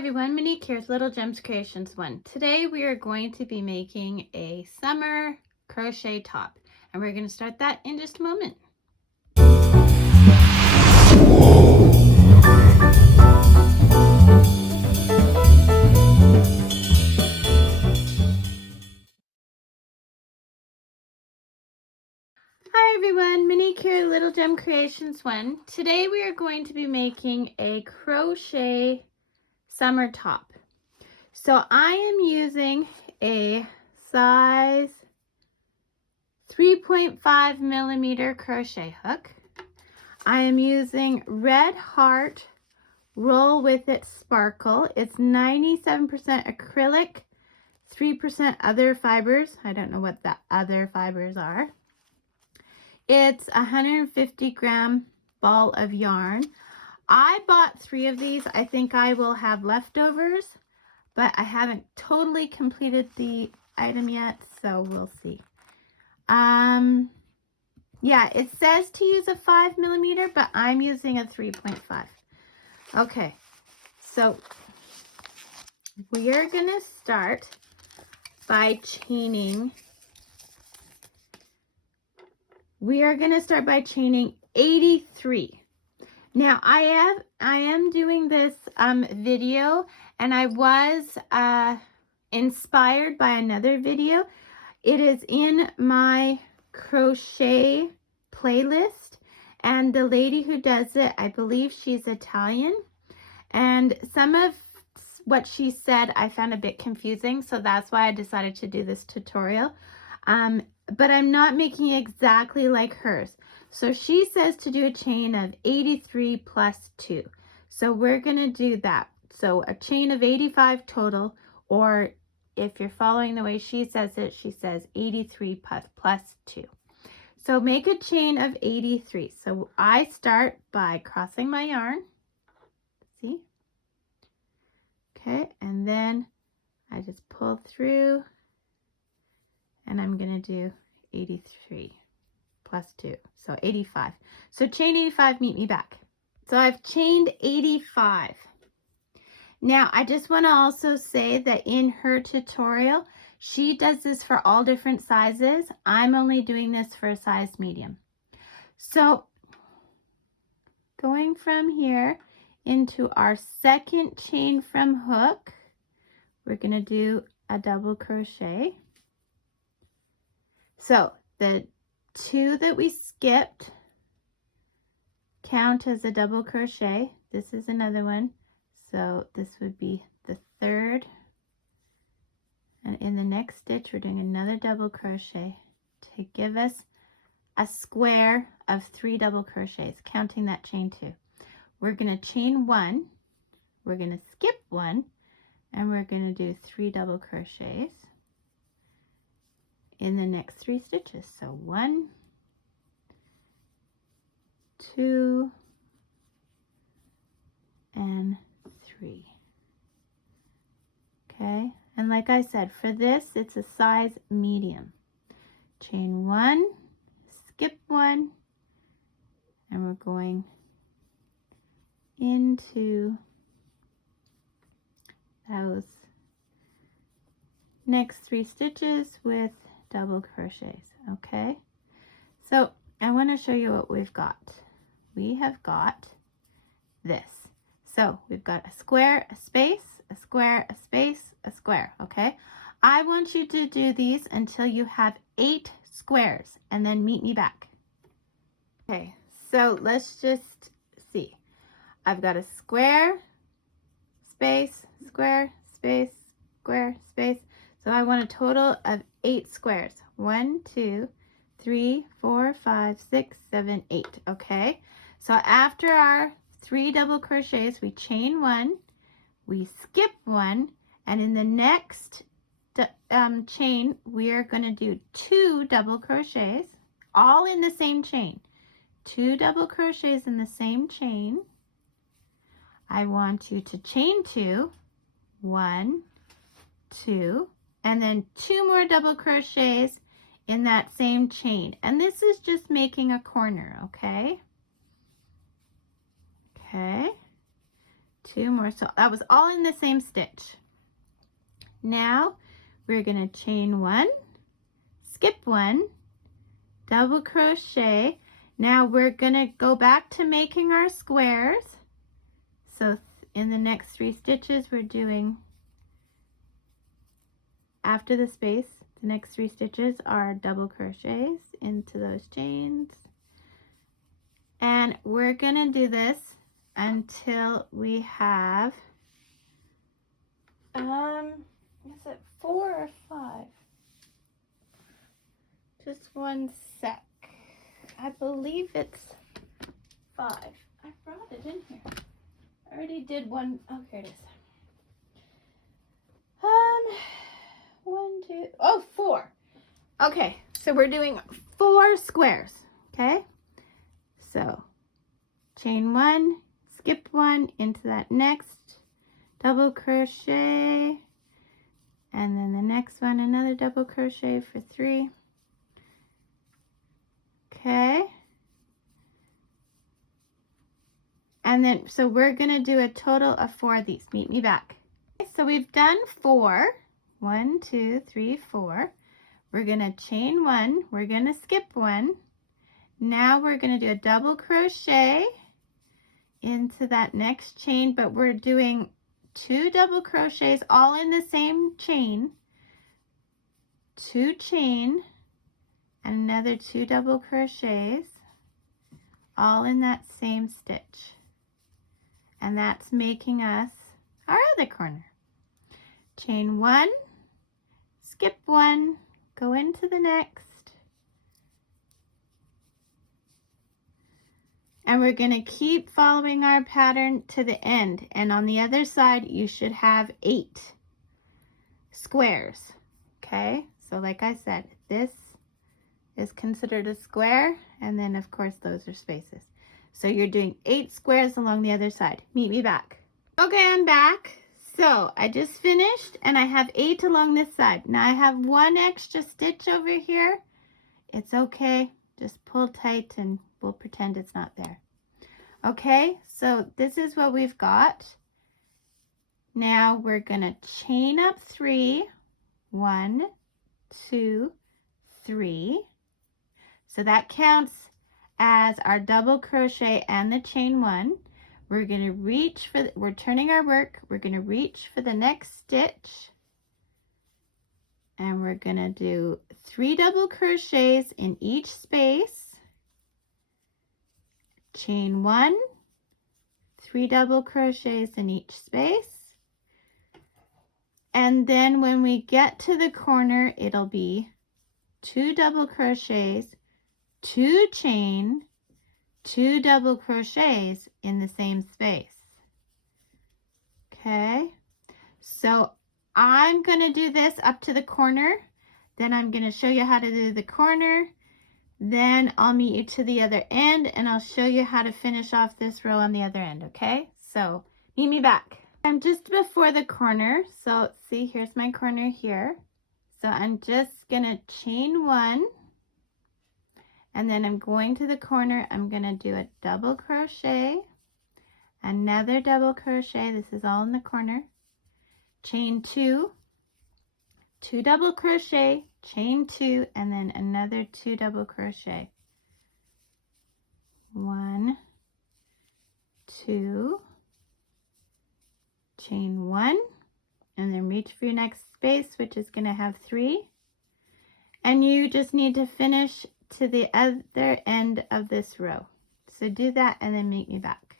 everyone, Monique here with Little Gems Creations 1. Today we are going to be making a summer crochet top, and we're going to start that in just a moment. Hi everyone, Monique here with Little Gem Creations 1. Today we are going to be making a crochet summer top. So I am using a size 3.5 millimeter crochet hook. I am using Red Heart Roll With It Sparkle. It's 97% acrylic, 3% other fibers. I don't know what the other fibers are. It's a 150 gram ball of yarn. I bought 3 of these. I think I will have leftovers, but I haven't totally completed the item yet, so we'll see. Yeah, it says to use a 5 millimeter, but I'm using a 3.5. Okay, so we are going to start by chaining. We are going to start by chaining 83. Now, I am doing this video, and I was inspired by another video. It is in my crochet playlist, and the lady who does it, I believe she's Italian, and some of what she said I found a bit confusing, so that's why I decided to do this tutorial. But I'm not making exactly like hers. So she says to do a chain of 83 plus 2. So we're going to do that. So a chain of 85 total, or if you're following the way she says it, she says 83 plus 2. So make a chain of 83. So I start by crossing my yarn. See? Okay, and then I just pull through, and I'm going to do 83 plus 2, so 85. So chain 85, meet me back. So I've chained 85. Now I just want to also say that in her tutorial, she does this for all different sizes. I'm only doing this for a size medium. So going from here into our second chain from hook, we're going to do a double crochet. So the 2 that we skipped count as a double crochet. This is another one. So this would be the 3rd. And in the next stitch, we're doing another double crochet to give us a square of 3 double crochets, counting that chain 2. We're going to chain 1. We're going to skip 1. And we're going to do 3 double crochets in the next 3 stitches. So 1, 2, and 3. Okay, and like I said, for this it's a size medium. Chain 1, skip 1, and we're going into those next 3 stitches with double crochets. Okay, so I want to show you what we've got. We have got this. So we've got a square, a space, a square, a space, a square. Okay, I want you to do these until you have 8 squares, and then meet me back. Okay, so let's just see. I've got a square, space, square, space, square, space. So I want a total of 8 squares. 1, 2, 3, 4, 5, 6, 7, 8. Okay, so after our 3 double crochets, we chain 1, we skip 1, and in the next chain, we are going to do 2 double crochets, all in the same chain. 2 double crochets in the same chain. I want you to chain 2, 1, 2, and then 2 more double crochets in that same chain. And this is just making a corner, okay? Okay. 2 more. So that was all in the same stitch. Now we're going to chain 1, skip 1, double crochet. Now we're going to go back to making our squares. So in the next 3 stitches we're doing, after the space, the next 3 stitches are double crochets into those chains. And we're going to do this until we have, is it 4 or 5? Just one sec. I believe it's 5. I brought it in here. I already did one. Oh, here it is. 1, 2, oh, 4. Okay, so we're doing 4 squares. Okay, so chain 1, skip 1 into that next double crochet, and then the next one another double crochet for 3. Okay, and then so we're gonna do a total of 4 of these. Meet me back. Okay, so we've done 4. 1, 2, 3, 4. We're gonna chain 1, we're gonna skip 1. Now we're gonna do a double crochet into that next chain, but we're doing 2 double crochets all in the same chain, 2 chain, and another 2 double crochets all in that same stitch, and that's making us our other corner. Chain 1, skip 1, go into the next, and we're going to keep following our pattern to the end. And on the other side you should have 8 squares. Okay, so like I said, this is considered a square, and then of course those are spaces. So you're doing 8 squares along the other side. Meet me back. Okay, I'm back. So I just finished and I have 8 along this side. Now I have 1 extra stitch over here. It's okay, just pull tight and we'll pretend it's not there. Okay, so this is what we've got. Now we're gonna chain up 3, 1, 2, 3. So that counts as our double crochet and the chain 1. We're gonna reach for, we're turning our work, we're gonna reach for the next stitch, and we're gonna do 3 double crochets in each space, chain 1, 3 double crochets in each space, and then when we get to the corner it'll be 2 double crochets, 2 chain, 2 double crochets in the same space. Okay, so I'm going to do this up to the corner, then I'm going to show you how to do the corner, then I'll meet you to the other end and I'll show you how to finish off this row on the other end. Okay, so meet me back. I'm just before the corner, so see, here's my corner here. So I'm just going to chain 1, and then I'm going to the corner. I'm going to do a double crochet, another double crochet, this is all in the corner, chain 2, 2 double crochet, chain 2, and then another 2 double crochet. 1, 2, chain 1, and then reach for your next space, which is going to have 3, and you just need to finish to the other end of this row. So do that and then meet me back.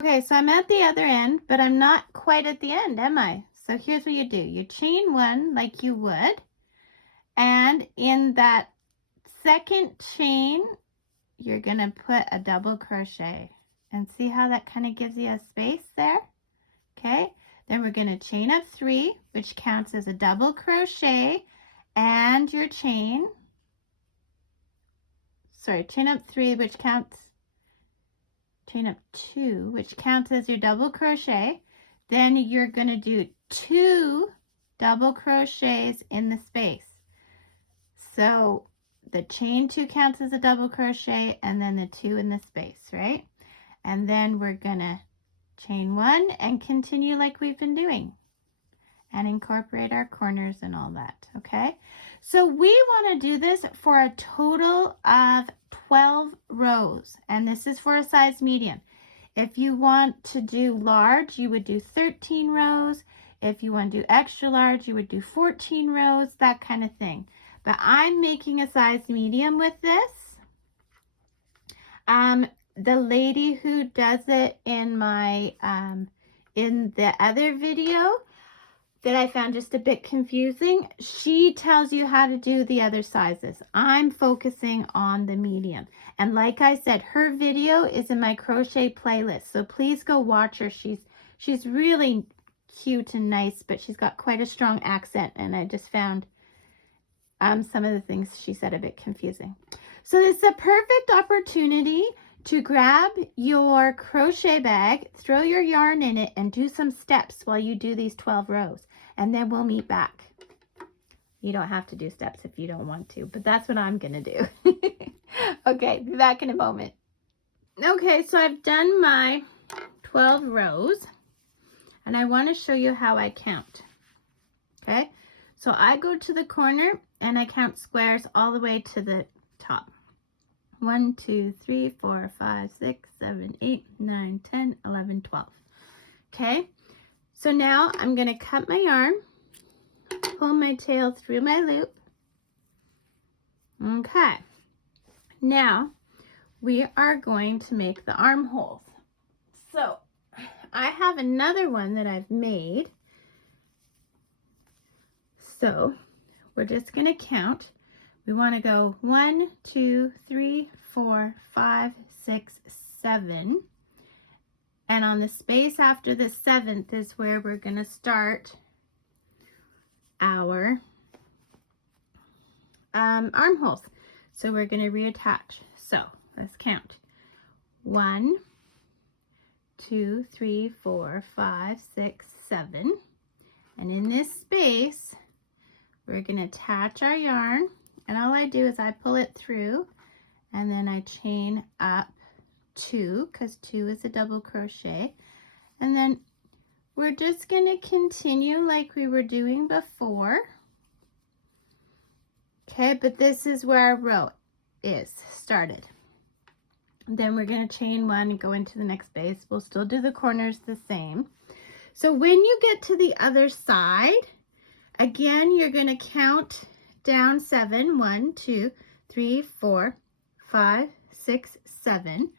Okay, so I'm at the other end, but I'm not quite at the end, am I? So here's what you do. You chain 1 like you would, and in that second chain you're gonna put a double crochet, and see how that kind of gives you a space there. Okay, then we're gonna chain up 3, which counts as a double crochet and your chain, sorry, chain up 3, which counts, chain up 2, which counts as your double crochet. Then you're going to do 2 double crochets in the space. So the chain 2 counts as a double crochet, and then the 2 in the space, right? and then we're gonna chain 1 and continue like we've been doing and incorporate our corners and all that. Okay, so we want to do this for a total of 12 rows, and this is for a size medium. If you want to do large, you would do 13 rows. If you want to do extra large, you would do 14 rows, that kind of thing. But I'm making a size medium with this. The lady who does it in my in the other video that I found just a bit confusing, she tells you how to do the other sizes. I'm focusing on the medium. And like I said, her video is in my crochet playlist, so please go watch her. She's really cute and nice, but she's got quite a strong accent, and I just found some of the things she said a bit confusing. So this is a perfect opportunity to grab your crochet bag, throw your yarn in it, and do some steps while you do these 12 rows. And then we'll meet back. You don't have to do steps if you don't want to, but that's what I'm going to do. Okay, be back in a moment. Okay, so I've done my 12 rows, and I want to show you how I count. Okay, so I go to the corner and I count squares all the way to the top. 1, 2, 3, 4, 5, 6, 7, 8, 9, 10, 11, 12. Okay, so now I'm going to cut my yarn, pull my tail through my loop. Okay, now we are going to make the armholes. So I have another one that I've made. So we're just going to count. We want to go 1, 2, 3, 4, 5, 6, 7. And on the space after the 7th is where we're going to start our armholes. So we're going to reattach. So let's count. 1, 2, 3, 4, 5, 6, 7. And in this space, we're going to attach our yarn. And all I do is I pull it through, and then I chain up 2, because 2 is a double crochet. And then we're just going to continue like we were doing before. Okay, but this is where our row is started. And then we're going to chain 1 and go into the next space. We'll still do the corners the same. So when you get to the other side, again, you're going to count down 7. 1, 2, 3, 4, 5, 6, 7.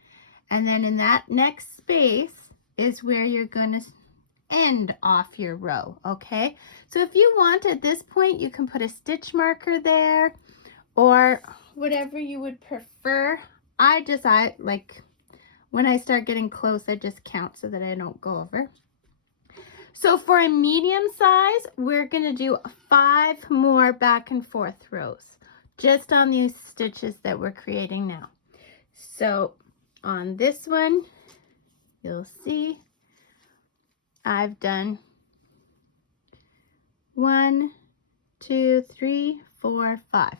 And then in that next space is where you're going to end off your row. Okay, so if you want at this point, you can put a stitch marker there or whatever you would prefer. I like when I start getting close, I just count so that I don't go over. So for a medium size, we're going to do 5 more back and forth rows just on these stitches that we're creating now. So on this one, you'll see I've done 1, 2, 3, 4, 5.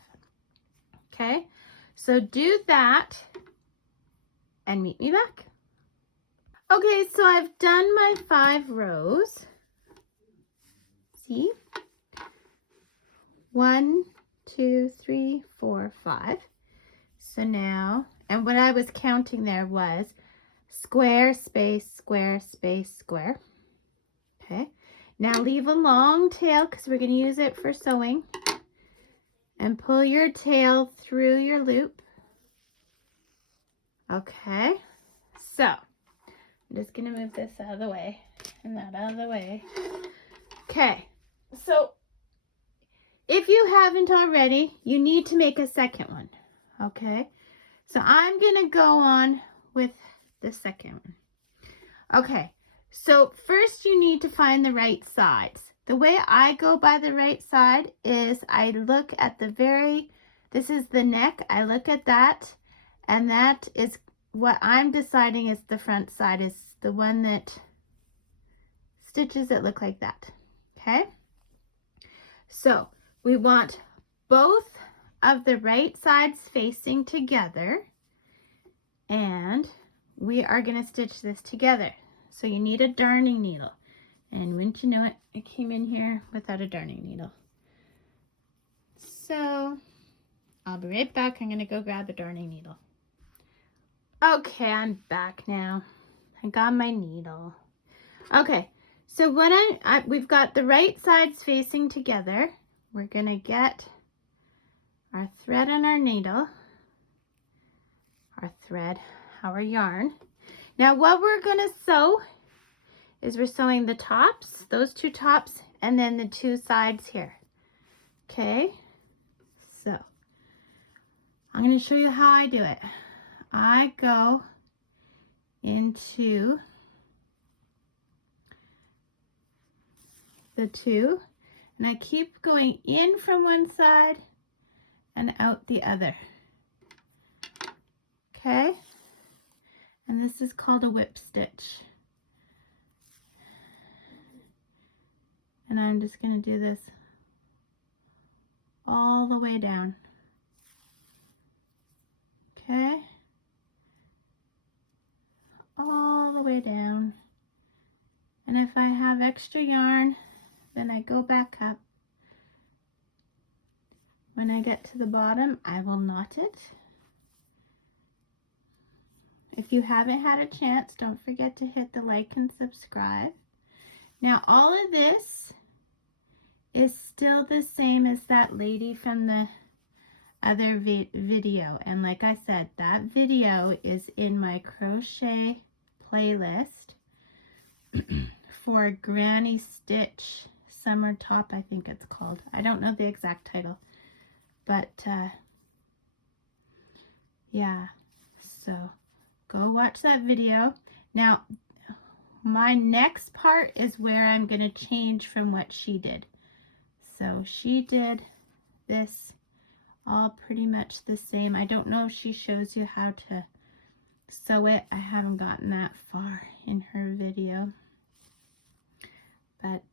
Okay, so do that and meet me back. Okay, so I've done my 5 rows. See? 1, 2, 3, 4, 5. So now, and what I was counting there was square, space, square, space, square. Okay, now leave a long tail because we're going to use it for sewing. And pull your tail through your loop. Okay, so I'm just going to move this out of the way and that out of the way. Okay, so if you haven't already, you need to make a second one. Okay, so I'm going to go on with the second one. Okay, so first you need to find the right sides. The way I go by the right side is I look at this is the neck, I look at that, and that is what I'm deciding is the front side, is the one that stitches that look like that. Okay, so we want both of the right sides facing together, and we are going to stitch this together. So you need a darning needle. And wouldn't you know it, I came in here without a darning needle. So I'll be right back. I'm going to go grab a darning needle. Okay, I'm back now. I got my needle. Okay, so what we've got the right sides facing together. We're going to get our thread and our needle, our yarn. Now what we're going to sew is we're sewing the tops, those two tops, and then the two sides here. Okay, so I'm going to show you how I do it. I go into the two, and I keep going in from one side and out the other. Okay, and this is called a whip stitch. And I'm just going to do this all the way down. Okay, all the way down. And if I have extra yarn, then I go back up. When I get to the bottom, I will knot it. If you haven't had a chance, don't forget to hit the like and subscribe. Now all of this is still the same as that lady from the other video. And like I said, that video is in my crochet playlist for Granny Stitch Summer Top, I think it's called. I don't know the exact title, but yeah, so go watch that video. Now my next part is where I'm going to change from what she did. So she did this all pretty much the same. I don't know if she shows you how to sew it. I haven't gotten that far in her video. But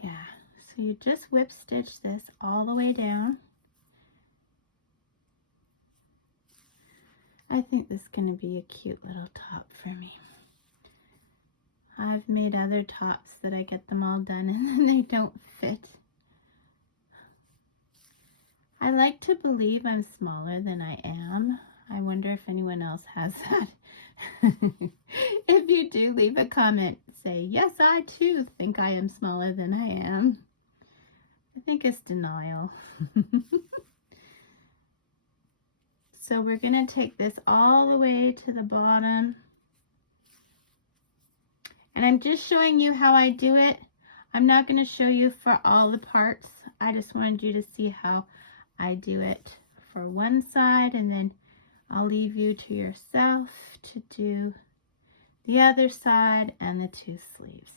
yeah, so you just whip stitch this all the way down. I think this is going to be a cute little top for me. I've made other tops that I get them all done and then they don't fit. I like to believe I'm smaller than I am. I wonder if anyone else has that. If you do, leave a comment. Say, yes, I too think I am smaller than I am. I think it's denial. So we're going to take this all the way to the bottom. And I'm just showing you how I do it. I'm not going to show you for all the parts. I just wanted you to see how I do it for one side, and then I'll leave you to yourself to do the other side and the two sleeves.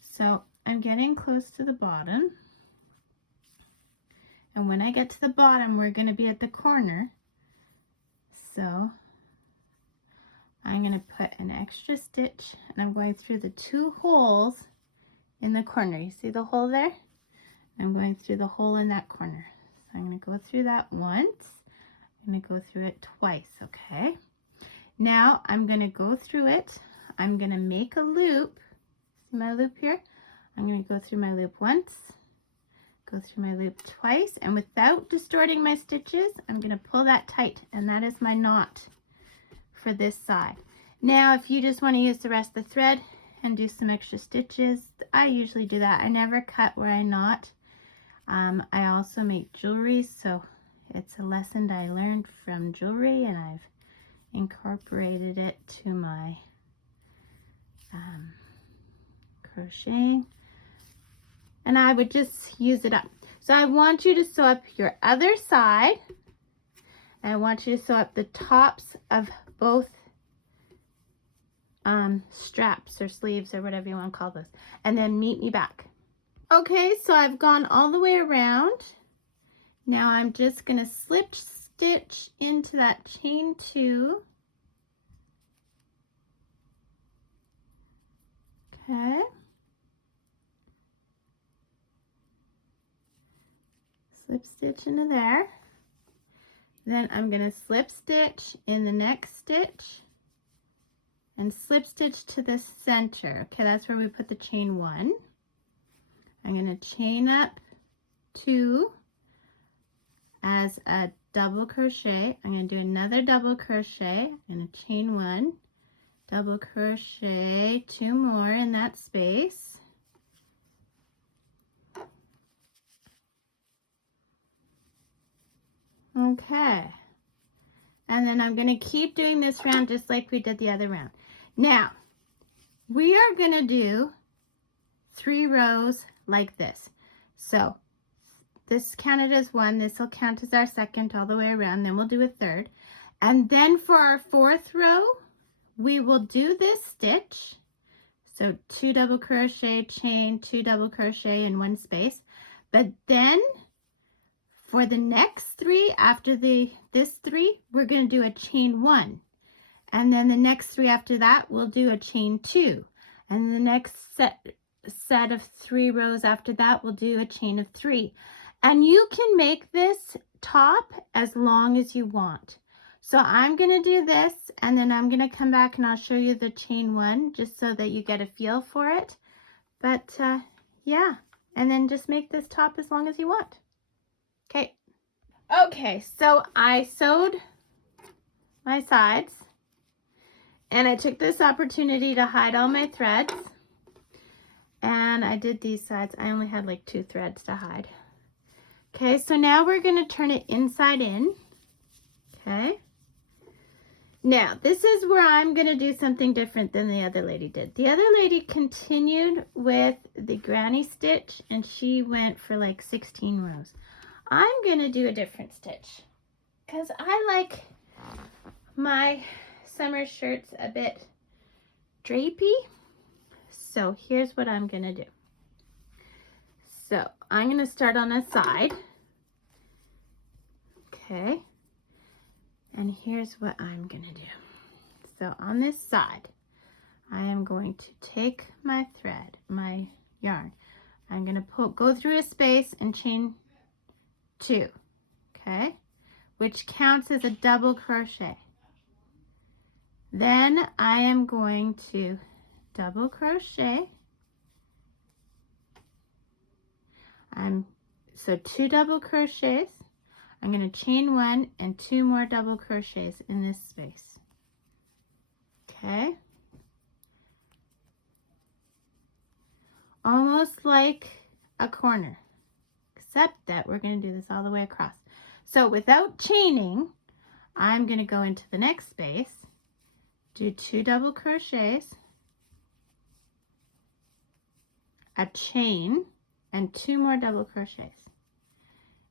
So I'm getting close to the bottom. And when I get to the bottom, we're going to be at the corner. So I'm going to put an extra stitch, and I'm going through the two holes in the corner. You see the hole there? I'm going through the hole in that corner. So I'm going to go through that once. I'm going to go through it twice, okay? Now I'm going to go through it. I'm going to make a loop. See my loop here? I'm going to go through my loop once, go through my loop twice, and without distorting my stitches, I'm going to pull that tight, and that is my knot for this side. Now if you just want to use the rest of the thread and do some extra stitches, I usually do that. I never cut where I knot. I also make jewelry, so it's a lesson that I learned from jewelry, and I've incorporated it to my crocheting, and I would just use it up. So I want you to sew up your other side, and I want you to sew up the tops of both straps or sleeves or whatever you want to call those, and then meet me back. Okay, so I've gone all the way around. Now I'm just going to slip stitch into that chain 2. Okay. Slip stitch into there. Then I'm going to slip stitch in the next stitch and slip stitch to the center. Okay, that's where we put the chain 1. I'm going to chain up 2 as a double crochet. I'm going to do another double crochet. I'm going to chain 1, double crochet 2 more in that space. Okay, and then I'm going to keep doing this round just like we did the other round. Now we are going to do 3 rows like this. So this counted as 1, this will count as our second all the way around, then we'll do a third, and then for our 4th row we will do this stitch. So 2 double crochet, chain, 2 double crochet in 1 space, but then for the next 3 after this 3 we're going to do a chain 1, and then the next 3 after that we'll do a chain 2, and the next set of 3 rows after that we'll do a chain of 3. And you can make this top as long as you want. So I'm going to do this, and then I'm going to come back and I'll show you the chain 1 just so that you get a feel for it. But yeah, and then just make this top as long as you want. Okay. Okay, so I sewed my sides and I took this opportunity to hide all my threads, and I did these sides. I only had like 2 threads to hide. Okay, so now we're going to turn it inside in. Okay. Now, this is where I'm going to do something different than the other lady did. The other lady continued with the granny stitch, and she went for like 16 rows. I'm going to do a different stitch because I like my summer shirts a bit drapey. So here's what I'm going to do. So I'm going to start on a side. Okay. And here's what I'm going to do. So on this side, I am going to take my thread, my yarn. I'm going to go through a space and chain 2. Okay. Which counts as a double crochet. Then I am going to double crochet. So 2 double crochets. I'm going to chain 1 and 2 more double crochets in this space. Okay. Almost like a corner, except that we're going to do this all the way across. So without chaining, I'm going to go into the next space, do 2 double crochets, a chain, and 2 more double crochets.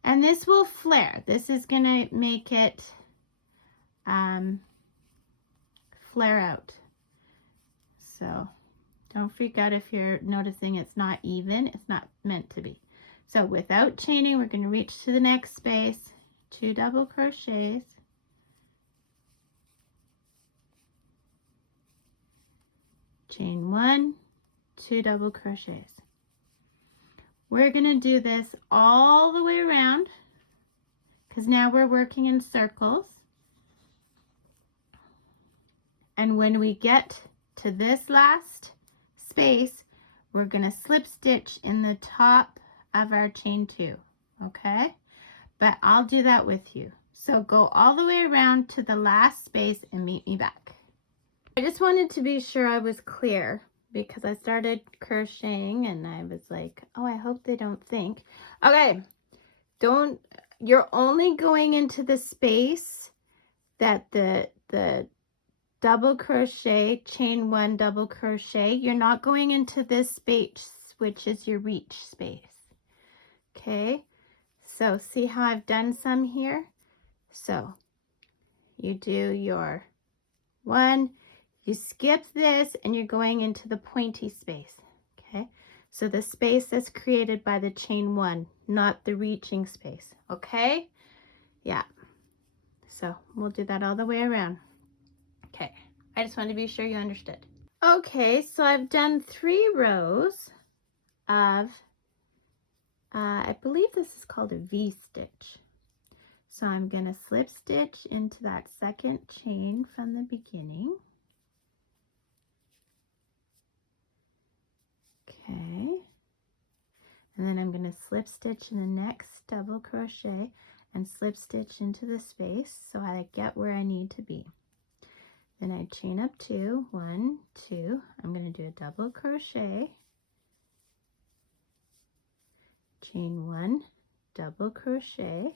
And this will flare. This is going to make it flare out. So don't freak out if you're noticing it's not even. It's not meant to be. So without chaining, we're going to reach to the next space, 2 double crochets, chain 1, 2 double crochets. We're going to do this all the way around because now we're working in circles. And when we get to this last space, we're going to slip stitch in the top of our chain 2. Okay? But I'll do that with you. So go all the way around to the last space and meet me back. I just wanted to be sure I was clear, because I started crocheting and I was like, oh, I hope they don't think. Okay, you're only going into the space that the double crochet, chain 1 double crochet. You're not going into this space, which is your reach space. Okay, so see how I've done some here? So you do your 1, you skip this, and you're going into the pointy space. Okay, so the space that's created by the chain 1, not the reaching space. Okay, yeah, so we'll do that all the way around. Okay, I just wanted to be sure you understood. Okay, so I've done 3 rows of I believe this is called a V stitch. So I'm going to slip stitch into that second chain from the beginning. Okay. And then I'm going to slip stitch in the next double crochet and slip stitch into the space so I get where I need to be. Then I chain up 2, 1, 2. I'm going to do a double crochet, chain 1, double crochet.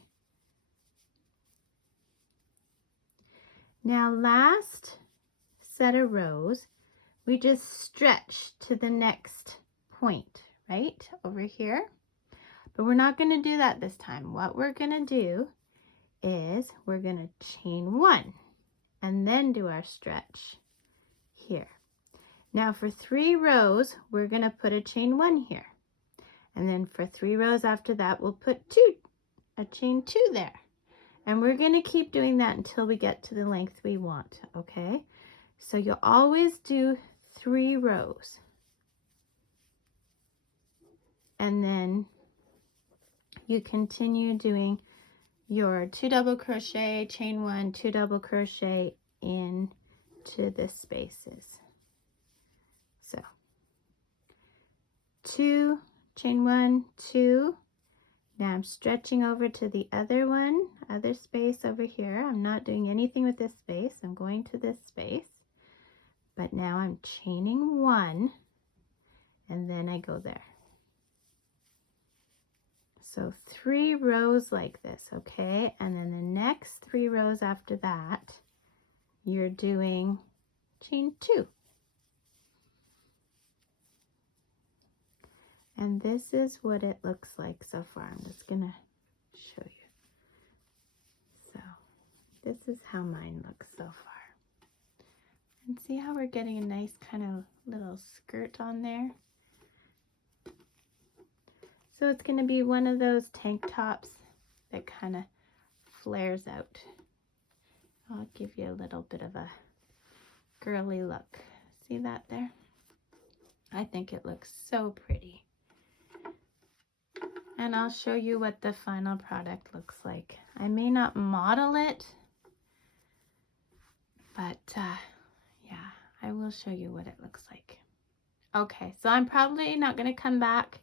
Now last set of rows, we just stretch to the next point, right over here. But we're not going to do that this time. What we're going to do is we're going to chain 1 and then do our stretch here. Now for 3 rows, we're going to put a chain 1 here. And then for 3 rows after that, we'll put a chain 2 there. And we're going to keep doing that until we get to the length we want, okay? So you'll always do 3 rows. And then you continue doing your 2 double crochet, chain 1, 2 double crochet into the spaces. So 2, chain 1, 2. Now I'm stretching over to the other space over here. I'm not doing anything with this space. I'm going to this space. But now I'm chaining 1 and then I go there. So 3 rows like this, okay? And then the next 3 rows after that, you're doing chain 2. And this is what it looks like so far. I'm just gonna show you. So this is how mine looks so far. And see how we're getting a nice kind of little skirt on there? So it's going to be one of those tank tops that kind of flares out. I'll give you a little bit of a girly look. See that there? I think it looks so pretty. And I'll show you what the final product looks like. I may not model it, but yeah, I will show you what it looks like. Okay, so I'm probably not going to come back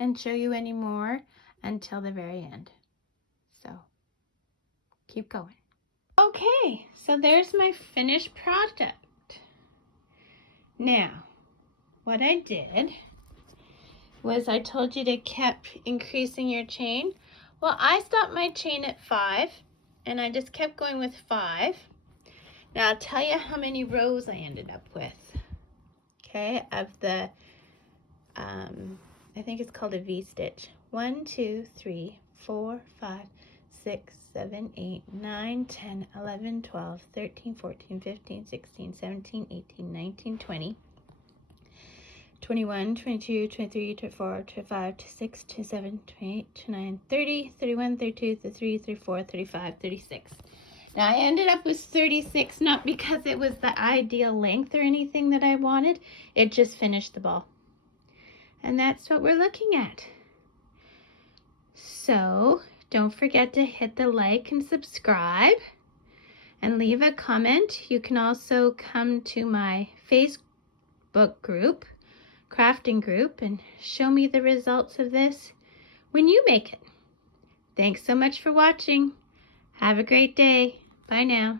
and show you anymore until the very end. So keep going. Okay, so there's my finished project. Now, what I did was I told you to keep increasing your chain. Well, I stopped my chain at 5 and I just kept going with 5. Now I'll tell you how many rows I ended up with. Okay, of the I think it's called a V-stitch. 1, 2, 3, 4, 5, 6, 7, 8, 9, 10, 11, 12, 13, 14, 15, 16, 17, 18, 19, 20, 21, 22, 23, 24, 25, 26, 27, 28, 29, 30, 31, 32, 33, 34, 35, 36. Now I ended up with 36, not because it was the ideal length or anything that I wanted. It just finished the ball. And that's what we're looking at. So don't forget to hit the like and subscribe and leave a comment. You can also come to my Facebook group, crafting group, and show me the results of this when you make it. Thanks so much for watching. Have a great day. Bye now.